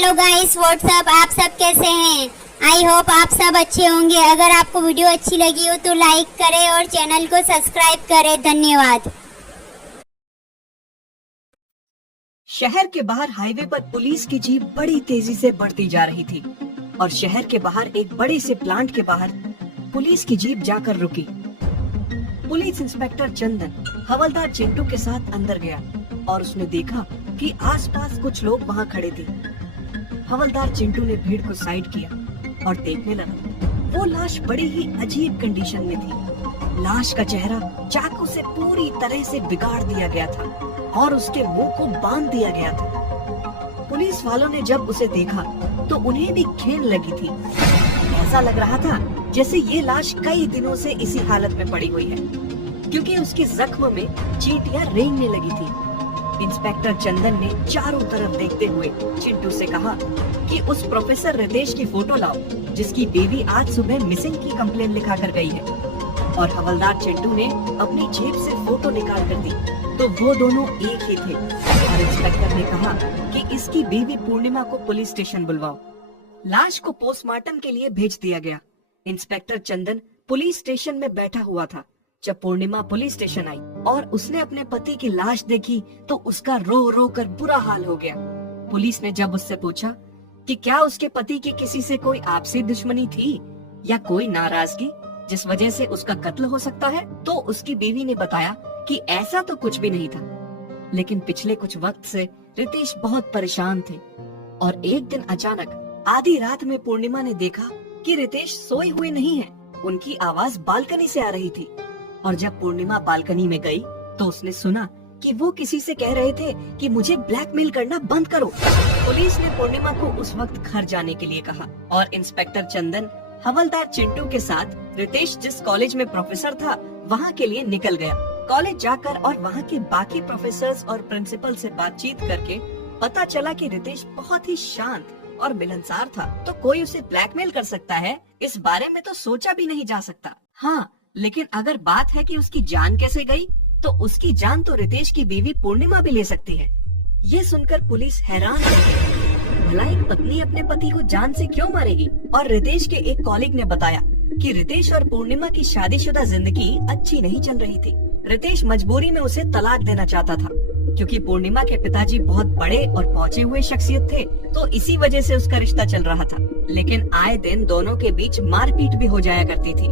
Hello guys, WhatsApp. आप सब कैसे हैं? आई होप आप सब अच्छे होंगे। अगर आपको वीडियो अच्छी लगी हो तो लाइक करें और चैनल को सब्सक्राइब करें। धन्यवाद। शहर के बाहर हाईवे पर पुलिस की जीप बड़ी तेजी से बढ़ती जा रही थी और शहर के बाहर एक बड़े से प्लांट के बाहर पुलिस की जीप जाकर रुकी। पुलिस इंस्पेक्टर चंदन हवलदार चिंटू के साथ अंदर गया और उसने देखा कि आसपास कुछ लोग वहां खड़े थे। हवलदार चिंटू ने भीड़ को साइड किया और देखने लगा। वो लाश बड़ी ही अजीब कंडीशन में थी। लाश का चेहरा चाकू से पूरी तरह से बिगाड़ दिया गया था और उसके मुंह को बांध दिया गया था। पुलिस वालों ने जब उसे देखा तो उन्हें भी घिन लगी थी। ऐसा लग रहा था जैसे ये लाश कई दिनों से इसी हालत में पड़ी हुई है, क्योंकि उसके जख्म में चींटियां रेंगने लगी थी। इंस्पेक्टर चंदन ने चारों तरफ देखते हुए चिंटू से कहा कि उस प्रोफेसर रितेश की फोटो लाओ जिसकी बेबी आज सुबह मिसिंग की कंप्लेन लिखा कर गई है। और हवलदार चिंटू ने अपनी जेब से फोटो निकाल कर दी तो वो दोनों एक ही थे। और इंस्पेक्टर ने कहा कि इसकी बेबी पूर्णिमा को पुलिस स्टेशन बुलवाओ। लाश को पोस्टमार्टम के लिए भेज दिया गया। इंस्पेक्टर चंदन पुलिस स्टेशन में बैठा हुआ था जब पूर्णिमा पुलिस स्टेशन आई और उसने अपने पति की लाश देखी तो उसका रो रो कर बुरा हाल हो गया। पुलिस ने जब उससे पूछा कि क्या उसके पति की किसी से कोई आपसी दुश्मनी थी या कोई नाराजगी जिस वजह से उसका कत्ल हो सकता है, तो उसकी बीवी ने बताया कि ऐसा तो कुछ भी नहीं था, लेकिन पिछले कुछ वक्त से रितेश बहुत परेशान थे। और एक दिन अचानक आधी रात में पूर्णिमा ने देखा कि रितेश सोए हुए नहीं है। उनकी आवाज बालकनी से आ रही थी और जब पूर्णिमा बालकनी में गई तो उसने सुना कि वो किसी से कह रहे थे कि मुझे ब्लैकमेल करना बंद करो। पुलिस ने पूर्णिमा को उस वक्त घर जाने के लिए कहा और इंस्पेक्टर चंदन हवलदार चिंटू के साथ रितेश जिस कॉलेज में प्रोफेसर था वहाँ के लिए निकल गया। कॉलेज जाकर और वहाँ के बाकी प्रोफेसर्स और प्रिंसिपल से बातचीत करके पता चला कि रितेश बहुत ही शांत और मिलनसार था, तो कोई उसे ब्लैकमेल कर सकता है इस बारे में तो सोचा भी नहीं जा सकता। हाँ, लेकिन अगर बात है कि उसकी जान कैसे गई, तो उसकी जान तो रितेश की बीवी पूर्णिमा भी ले सकती है। ये सुनकर पुलिस हैरान रह गई। भला एक पत्नी अपने पति को जान से क्यों मारेगी? और रितेश के एक कॉलीग ने बताया कि रितेश और पूर्णिमा की शादीशुदा जिंदगी अच्छी नहीं चल रही थी। रितेश मजबूरी में उसे तलाक देना चाहता था क्योंकि पूर्णिमा के पिताजी बहुत बड़े और पहुंचे हुए शख्सियत थे, तो इसी वजह से उसका रिश्ता चल रहा था। लेकिन आए दिन दोनों के बीच मारपीट भी हो जाया करती थी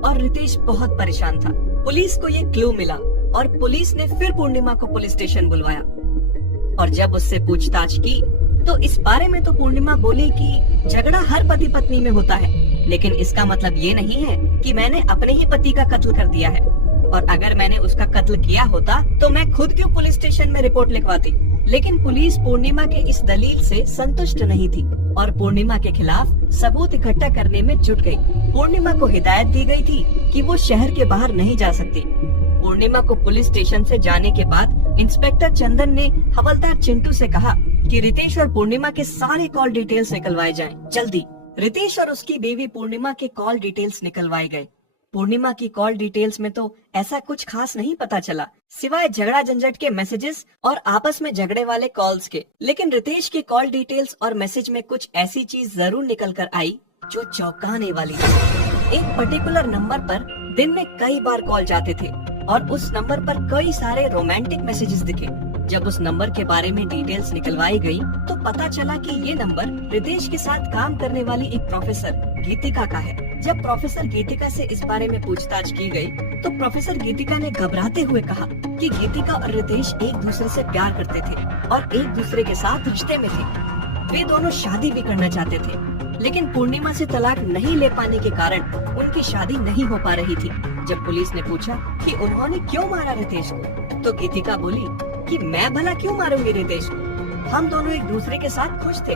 और रितेश बहुत परेशान था। पुलिस को ये क्लू मिला और पुलिस ने फिर पूर्णिमा को पुलिस स्टेशन बुलवाया और जब उससे पूछताछ की तो इस बारे में तो पूर्णिमा बोली कि झगड़ा हर पति पत्नी में होता है, लेकिन इसका मतलब ये नहीं है कि मैंने अपने ही पति का कत्ल कर दिया है, और अगर मैंने उसका कत्ल किया होता तो मैं खुद क्यों पुलिस स्टेशन में रिपोर्ट लिखवाती। लेकिन पुलिस पूर्णिमा के इस दलील से संतुष्ट नहीं थी और पूर्णिमा के खिलाफ सबूत इकट्ठा करने में जुट गई। पूर्णिमा को हिदायत दी गई थी कि वो शहर के बाहर नहीं जा सकती। पूर्णिमा को पुलिस स्टेशन से जाने के बाद इंस्पेक्टर चंदन ने हवलदार चिंटू से कहा कि रितेश और पूर्णिमा के सारे कॉल डिटेल्स निकलवाए जाएं, जल्दी। रितेश और उसकी बेबी पूर्णिमा के कॉल डिटेल्स निकलवाए गए। पूर्णिमा की कॉल डिटेल्स में तो ऐसा कुछ खास नहीं पता चला सिवाय झगड़ा झंझट के मैसेजेस और आपस में झगड़े वाले कॉल्स के। लेकिन रितेश के कॉल डिटेल्स और मैसेज में कुछ ऐसी चीज जरूर निकल कर आई जो चौंकाने वाली थी। एक पर्टिकुलर नंबर पर दिन में कई बार कॉल जाते थे और उस नंबर पर कई सारे रोमांटिक मैसेजेस दिखे। जब उस नंबर के बारे में डिटेल्स निकलवाई गई तो पता चला कि ये नंबर रितेश के साथ काम करने वाली एक प्रोफेसर गीतिका का है। जब प्रोफेसर गीतिका से इस बारे में पूछताछ की गई तो प्रोफेसर गीतिका ने घबराते हुए कहा कि गीतिका और रितेश एक दूसरे से प्यार करते थे और एक दूसरे के साथ रिश्ते में थे। वे दोनों शादी भी करना चाहते थे, लेकिन पूर्णिमा से तलाक नहीं ले पाने के कारण उनकी शादी नहीं हो पा रही थी। जब पुलिस ने पूछा कि उन्होंने क्यों मारा रितेश को, तो गीतिका बोली कि मैं भला क्यों मारूंगी रितेश को, हम दोनों एक दूसरे के साथ खुश थे।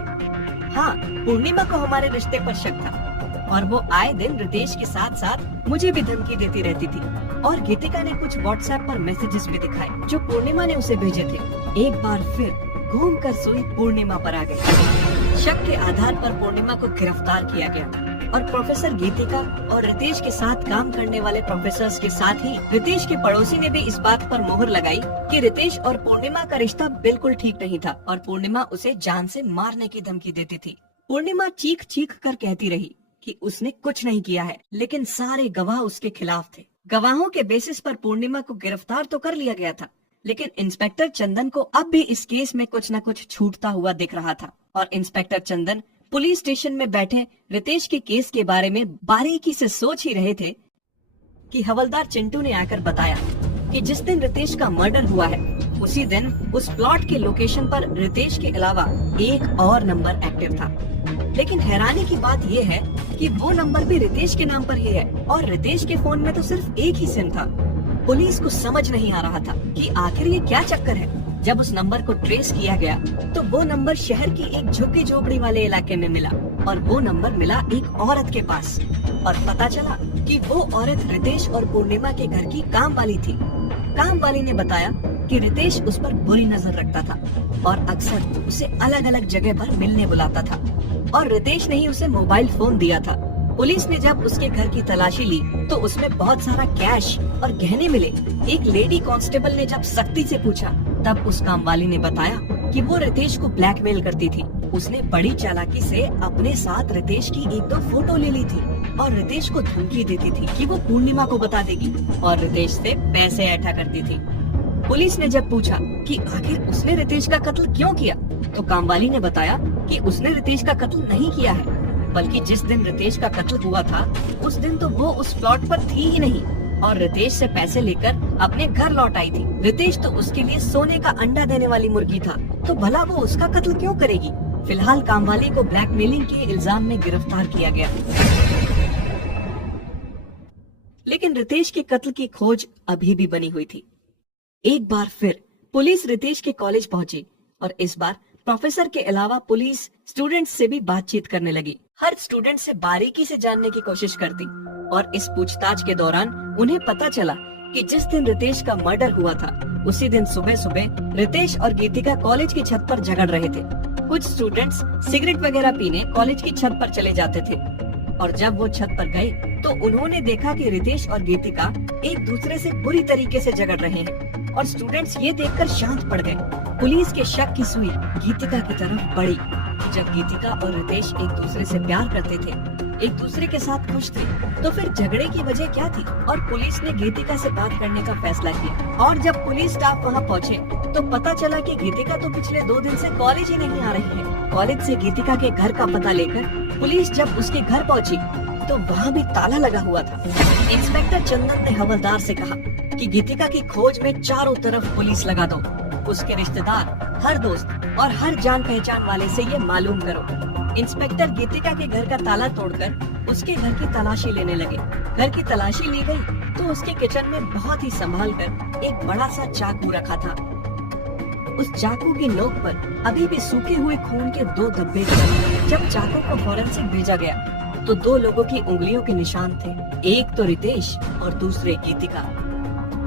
हाँ, पूर्णिमा को हमारे रिश्ते पर शक था और वो आए दिन रितेश के साथ साथ मुझे भी धमकी देती रहती थी। और गीतिका ने कुछ व्हाट्सएप पर मैसेजेस भी दिखाए जो पूर्णिमा ने उसे भेजे थे। एक बार फिर घूमकर सुई पूर्णिमा पर आ गई। शक के आधार पर पूर्णिमा को गिरफ्तार किया गया और प्रोफेसर गीतिका और रितेश के साथ काम करने वाले प्रोफेसर्स के साथ ही रितेश के पड़ोसी ने भी इस बात पर मोहर लगाई कि रितेश और पूर्णिमा का रिश्ता बिल्कुल ठीक नहीं था और पूर्णिमा उसे जान से मारने की धमकी देती थी। पूर्णिमा चीख चीख कर कहती रही कि उसने कुछ नहीं किया है, लेकिन सारे गवाह उसके खिलाफ थे। गवाहों के बेसिस पर पूर्णिमा को गिरफ्तार तो कर लिया गया था, लेकिन इंस्पेक्टर चंदन को अब भी इस केस में कुछ न कुछ छूटता हुआ दिख रहा था और इंस्पेक्टर चंदन पुलिस स्टेशन में बैठे रितेश के केस के बारे में बारीकी से सोच ही रहे थे कि हवलदार चिंटू ने आकर बताया कि जिस दिन रितेश का मर्डर हुआ है उसी दिन उस प्लॉट के लोकेशन पर रितेश के अलावा एक और नंबर एक्टिव था। लेकिन हैरानी की बात यह है कि वो नंबर भी रितेश के नाम पर ही है और रितेश के फोन में तो सिर्फ एक ही सिम था। पुलिस को समझ नहीं आ रहा था कि आखिर ये क्या चक्कर है। जब उस नंबर को ट्रेस किया गया तो वो नंबर शहर की एक झुग्गी झोपड़ी वाले इलाके में मिला और वो नंबर मिला एक औरत के पास और पता चला कि वो औरत रितेश और पूर्णिमा के घर की काम वाली थी। काम वाली ने बताया कि रितेश उस पर बुरी नजर रखता था और अक्सर उसे अलग अलग जगह पर मिलने बुलाता था और रितेश ने ही उसे मोबाइल फोन दिया था। पुलिस ने जब उसके घर की तलाशी ली तो उसमें बहुत सारा कैश और गहने मिले। एक लेडी कांस्टेबल ने जब सख्ती से पूछा तब उस काम वाली ने बताया कि वो रितेश को ब्लैकमेल करती थी। उसने बड़ी चालाकी से अपने साथ रितेश की 1-2 फोटो ले ली थी और रितेश को धमकी देती थी कि वो पूर्णिमा को बता देगी और रितेश से पैसे ऐठा करती थी। पुलिस ने जब पूछा कि आखिर उसने रितेश का कत्ल क्यों किया तो कामवाली ने बताया कि उसने रितेश का कत्ल नहीं किया है, बल्कि जिस दिन रितेश का कत्ल हुआ था उस दिन तो वो उस प्लॉट पर थी ही नहीं और रितेश से पैसे लेकर अपने घर लौट आई थी। रितेश तो उसके लिए सोने का अंडा देने वाली मुर्गी था, तो भला वो उसका कत्ल क्यों करेगी। फिलहाल कामवाली को ब्लैकमेलिंग के इल्जाम में गिरफ्तार किया गया, लेकिन रितेश के कत्ल की खोज अभी भी बनी हुई थी। एक बार फिर पुलिस रितेश के कॉलेज पहुंची और इस बार प्रोफेसर के अलावा पुलिस स्टूडेंट्स से भी बातचीत करने लगी। हर स्टूडेंट से बारीकी से जानने की कोशिश करती और इस पूछताछ के दौरान उन्हें पता चला कि जिस दिन रितेश का मर्डर हुआ था उसी दिन सुबह सुबह रितेश और गीतिका कॉलेज की छत पर झगड़ रहे थे। कुछ स्टूडेंट्स सिगरेट वगैरह पीने कॉलेज की छत पर चले जाते थे और जब वो छत पर गए तो उन्होंने देखा कि रितेश और गीतिका एक दूसरे से बुरी तरीके से झगड़ रहे हैं और स्टूडेंट्स ये देखकर शांत पड़ गए। पुलिस के शक की सुई गीतिका की तरफ बढ़ी। जब गीतिका और रितेश एक दूसरे से प्यार करते थे, एक दूसरे के साथ खुश थे, तो फिर झगड़े की वजह क्या थी। और पुलिस ने गीतिका से बात करने का फैसला किया और जब पुलिस स्टाफ वहां पहुंचे तो पता चला कि गीतिका तो पिछले 2 दिन से कॉलेज ही नहीं आ रही है। कॉलेज से गीतिका के घर का पता लेकर पुलिस जब उसके घर पहुंची तो वहाँ भी ताला लगा हुआ था। इंस्पेक्टर चंदन ने हवलदार से कहा कि गीतिका की खोज में चारों तरफ पुलिस लगा दो। उसके रिश्तेदार, हर दोस्त और हर जान पहचान वाले से ये मालूम करो। इंस्पेक्टर गीतिका के घर का ताला तोड़कर उसके घर की तलाशी लेने लगे। घर की तलाशी ली गई तो उसके किचन में बहुत ही संभाल कर एक बड़ा सा चाकू रखा था। उस चाकू की नोक पर अभी भी सूखे हुए खून के 2 धब्बे थे। जब चाकू को फॉरेंसिक भेजा गया तो 2 लोगों की उंगलियों के निशान थे, एक तो रितेश और दूसरे गीतिका।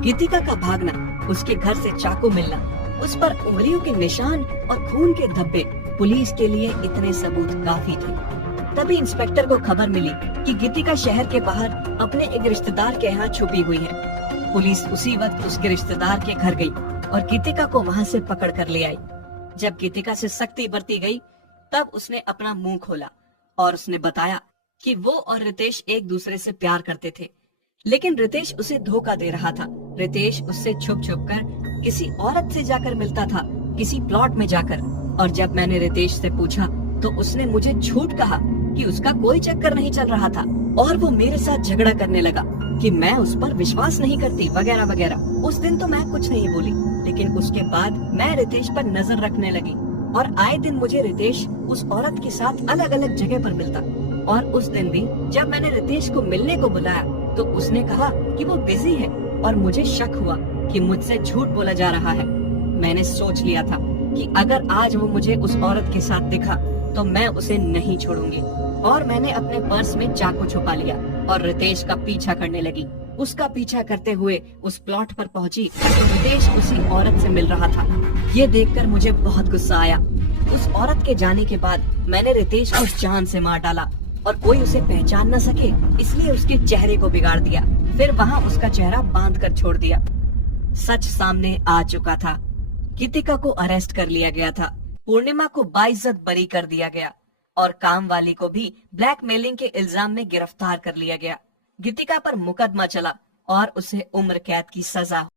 गीतिका का भागना, उसके घर से चाकू मिलना, उस पर उंगलियों के निशान और खून के धब्बे पुलिस के लिए इतने सबूत काफी थे। तभी इंस्पेक्टर को खबर मिली कि गीतिका शहर के बाहर अपने एक रिश्तेदार के यहाँ छुपी हुई है। पुलिस उसी वक्त उसके रिश्तेदार के घर गई और गीतिका को वहाँ से पकड़ कर ले आई। जब गीतिका से सख्ती बरती गई तब उसने अपना मुंह खोला और उसने बताया कि वो और रितेश एक दूसरे से प्यार करते थे, लेकिन रितेश उसे धोखा दे रहा था। रितेश उससे छुप छुप कर किसी औरत से जाकर मिलता था, किसी प्लॉट में जाकर। और जब मैंने रितेश से पूछा तो उसने मुझे झूठ कहा कि उसका कोई चक्कर नहीं चल रहा था और वो मेरे साथ झगड़ा करने लगा कि मैं उस पर विश्वास नहीं करती वगैरह वगैरह। उस दिन तो मैं कुछ नहीं बोली, लेकिन उसके बाद मैं रितेश पर नजर रखने लगी और आए दिन मुझे रितेश उस औरत के साथ अलग अलग जगह पर मिलता। और उस दिन भी जब मैंने रितेश को मिलने को बुलाया तो उसने कहा कि वो बिजी है और मुझे शक हुआ कि मुझसे झूठ बोला जा रहा है। मैंने सोच लिया था कि अगर आज वो मुझे उस औरत के साथ दिखा तो मैं उसे नहीं छोड़ूंगी और मैंने अपने पर्स में चाकू छुपा लिया और रितेश का पीछा करने लगी। उसका पीछा करते हुए उस प्लॉट पर पहुंची तो रितेश उसी औरत से मिल रहा था। ये देखकर मुझे बहुत गुस्सा आया। उस औरत के जाने के बाद मैंने रितेश को जान से मार डाला और कोई उसे पहचान न सके इसलिए उसके चेहरे को बिगाड़ दिया, फिर वहां उसका चेहरा बांध कर छोड़ दिया। सच सामने आ चुका था। गीतिका को अरेस्ट कर लिया गया था। पूर्णिमा को बाइज्जत बरी कर दिया गया और काम वाली को भी ब्लैकमेलिंग के इल्जाम में गिरफ्तार कर लिया गया। गीतिका पर मुकदमा चला और उसे उम्र कैद की सजा